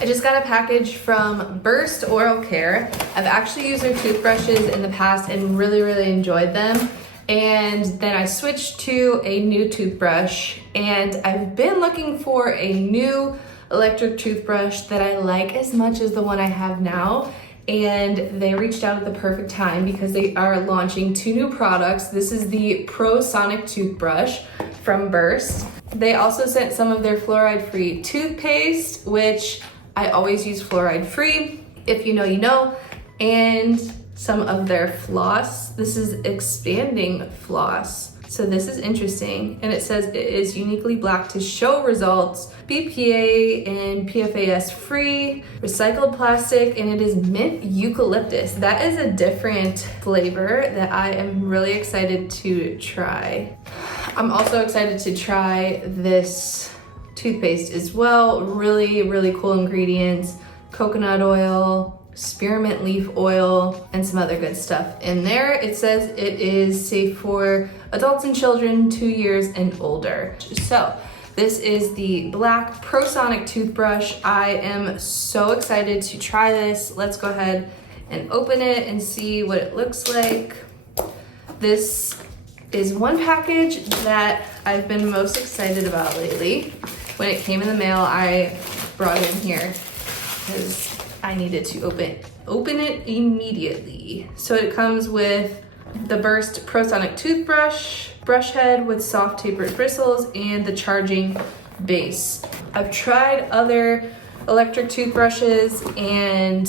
I just got a package from BURST Oral Care. I've actually used their toothbrushes in the past and really enjoyed them. And then I switched to a new toothbrush, and I've been looking for a new electric toothbrush that I like as much as the one I have now. And they reached out at the perfect time because they are launching 2 new products. This is the Pro Sonic Toothbrush from BURST. They also sent some of their fluoride-free toothpaste, which I always use fluoride-free. If you know, you know. And some of their floss. This is expanding floss. So this is interesting. And it says it is uniquely black to show results, BPA and PFAS free, recycled plastic, and it is mint eucalyptus. That is a different flavor that I am really excited to try. I'm also excited to try this toothpaste as well. Really cool ingredients, coconut oil, spearmint leaf oil, and some other good stuff in there. It says it is safe for adults and children 2 years and older. So this is the black Pro Sonic toothbrush. I am so excited to try this. Let's go ahead and open it and see what it looks like. This is one package that I've been most excited about lately. When it came in the mail, I brought it in here because I needed to open it immediately. So it comes with the BURST Pro Sonic toothbrush, brush head with soft tapered bristles, and the charging base. I've tried other electric toothbrushes and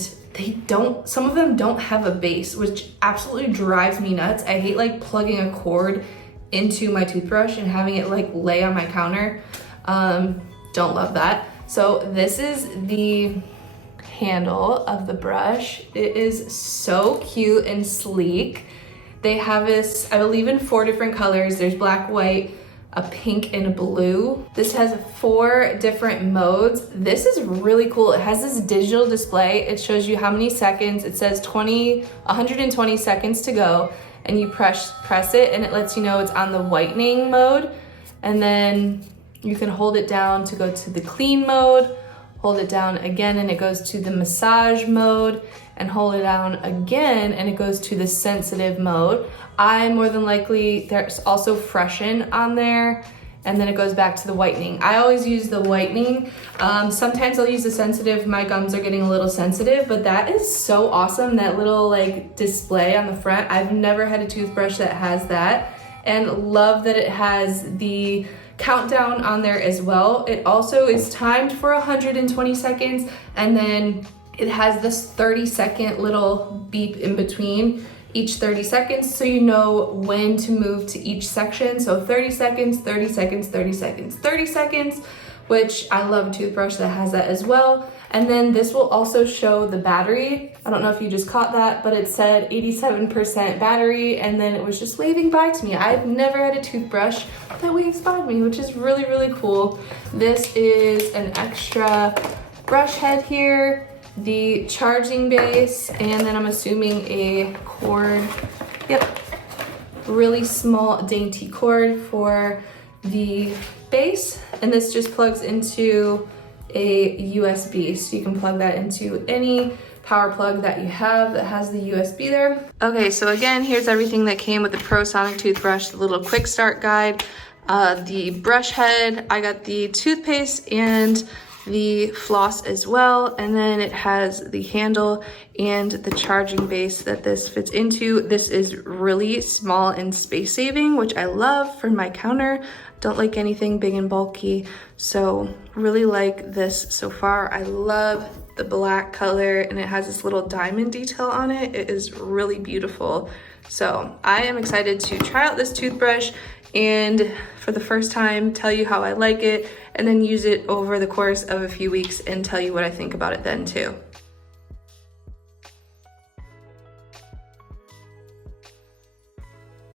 some of them don't have a base, which absolutely drives me nuts. I hate like plugging a cord into my toothbrush and having it like lay on my counter. Don't love that. So this is the handle of the brush. It is so cute and sleek. They have this, I believe, in 4 different colors. There's black, white, a pink, and a blue. This has 4 different modes. This is really cool. It has this digital display. It shows you how many seconds. It says 120 seconds to go, and you press it and it lets you know it's on the whitening mode. And then you can hold it down to go to the clean mode, hold it down again and it goes to the massage mode, and hold it down again and it goes to the sensitive mode. More than likely, there's also freshen on there, and then it goes back to the whitening. I always use the whitening. Sometimes I'll use the sensitive. My gums are getting a little sensitive, but that is so awesome, that little like display on the front. I've never had a toothbrush that has that, and love that it has the countdown on there as well. It also is timed for 120 seconds, and then it has this 30-second little beep in between each 30 seconds, so you know when to move to each section. So 30 seconds, 30 seconds, 30 seconds, 30 seconds, which I love a toothbrush that has that as well. And then this will also show the battery. I don't know if you just caught that, but it said 87% battery, and then it was just waving by to me. I've never had a toothbrush that waves by me, which is really cool. This is an extra brush head here, the charging base, and then I'm assuming a cord. Yep, really small dainty cord for the base, and this just plugs into a USB, so you can plug that into any power plug that you have that has the USB there. Okay, so again, here's everything that came with the Pro Sonic toothbrush, the little quick start guide, the brush head. I got the toothpaste and the floss as well, and then it has the handle and the charging base that this fits into. This is really small and space saving, which I love for my counter. Don't like anything big and bulky, so really like this so far. I love the black color, and it has this little diamond detail on it. It is really beautiful. So I am excited to try out this toothbrush and for the first time tell you how I like it, and then use it over the course of a few weeks and tell you what I think about it then too.